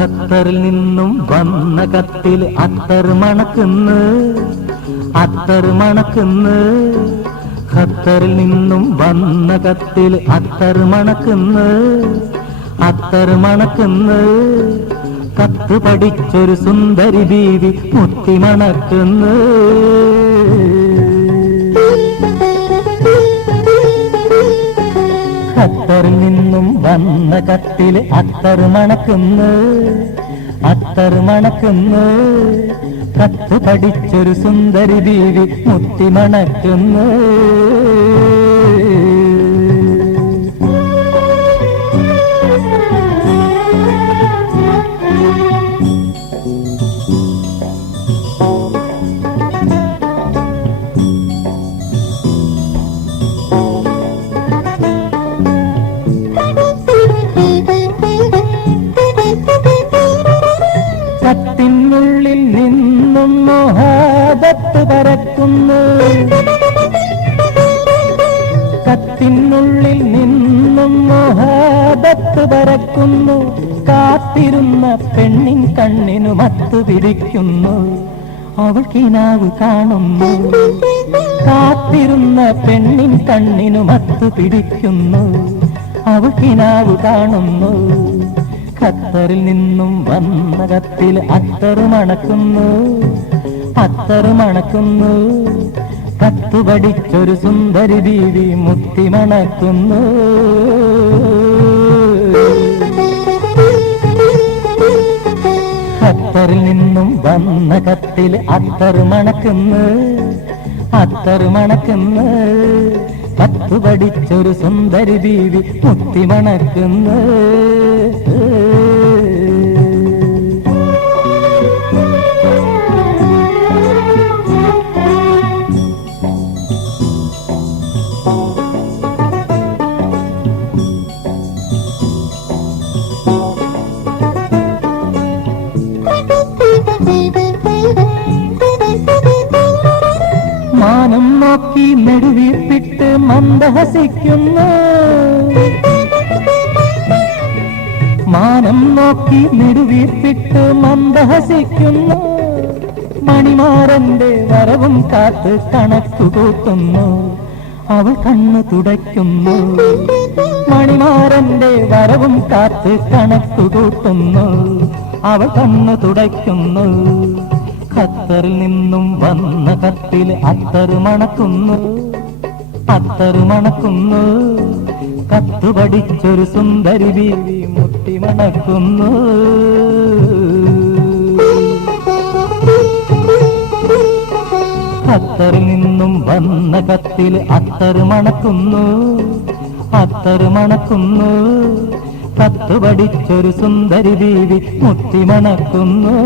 ഖത്തറിൽ നിന്നും വന്ന കത്തിൽ അത്തർ മണക്കുന്നു, അത്തർ മണക്കുന്നു. ഖത്തറിൽ നിന്നും വന്ന കത്തിൽ അത്തർ മണക്കുന്നു, അത്തർ മണക്കുന്നു. കത്ത് പഠിച്ചൊരു സുന്ദരി ബീവി മുത്തി മണക്കുന്നു. ഖത്തറിൽ നിന്നും വന്ന കത്തിൽ അത്തർ മണക്കുന്നു, അത്തർ മണക്കുന്നു. കത്ത് പഠിച്ചൊരു സുന്ദരി ബീവി മുത്തി മണക്കുന്നു. കത്തിനുള്ളിൽ നിന്നും മോഹബത്ത് പരക്കുന്നു, കത്തിനുള്ളിൽ നിന്നും മോഹബത്ത് പരക്കുന്നു. കാത്തിരുന്ന പെണ്ണിൻ കണ്ണിനു മത്തു പിടിക്കുന്നു, അവൾ കിനാവ് കാണുന്നു. കാത്തിരുന്ന പെണ്ണിൻ കണ്ണിനു മത്തു പിടിക്കുന്നു, അവൾ കിനാവ് കാണുന്നു. ഖത്തറിൽ നിന്നും വന്ന കത്തിൽ അത്തർ മണക്കുന്നു, അത്തർ മണക്കുന്നു. കത്ത് പഠിച്ചൊരു സുന്ദരി ബീവി മുത്തി മണക്കുന്നു. ഖത്തറിൽ നിന്നും വന്ന കത്തിൽ അത്തർ മണക്കുന്നു, അത്തർ മണക്കുന്നു. കത്ത് പഠിച്ചൊരു സുന്ദരി ബീവി മുത്തി മണക്കുന്നു. മാനം നോക്കി നെടുവീർപ്പിട്ട് മന്ദഹസിക്കുന്നു, മാനം നോക്കി നെടുവീർപ്പിട്ട് മന്ദഹസിക്കുന്നു. മണിമാരന്റെ വരവും കാത്ത് കണക്കു കൂട്ടുന്നു, അവൾ കണ്ണു തുടയ്ക്കുന്നു. മണിമാരന്റെ വരവും കാത്ത് കണക്കു കൂട്ടുന്നു, അവൾ കണ്ണു തുടയ്ക്കുന്നു. ഖത്തറിൽ നിന്നും വന്ന കത്തിൽ അത്തർ മണക്കുന്നു, അത്തർ മണക്കുന്നു. കത്ത് പഠിച്ചൊരു സുന്ദരി ബീവി മുത്തി മണക്കുന്നു. ഖത്തറിൽ നിന്നും വന്ന കത്തിൽ അത്തർ മണക്കുന്നു, അത്തർ മണക്കുന്നു. കത്ത് പഠിച്ചൊരു സുന്ദരി ബീവി മുത്തി മണക്കുന്നു.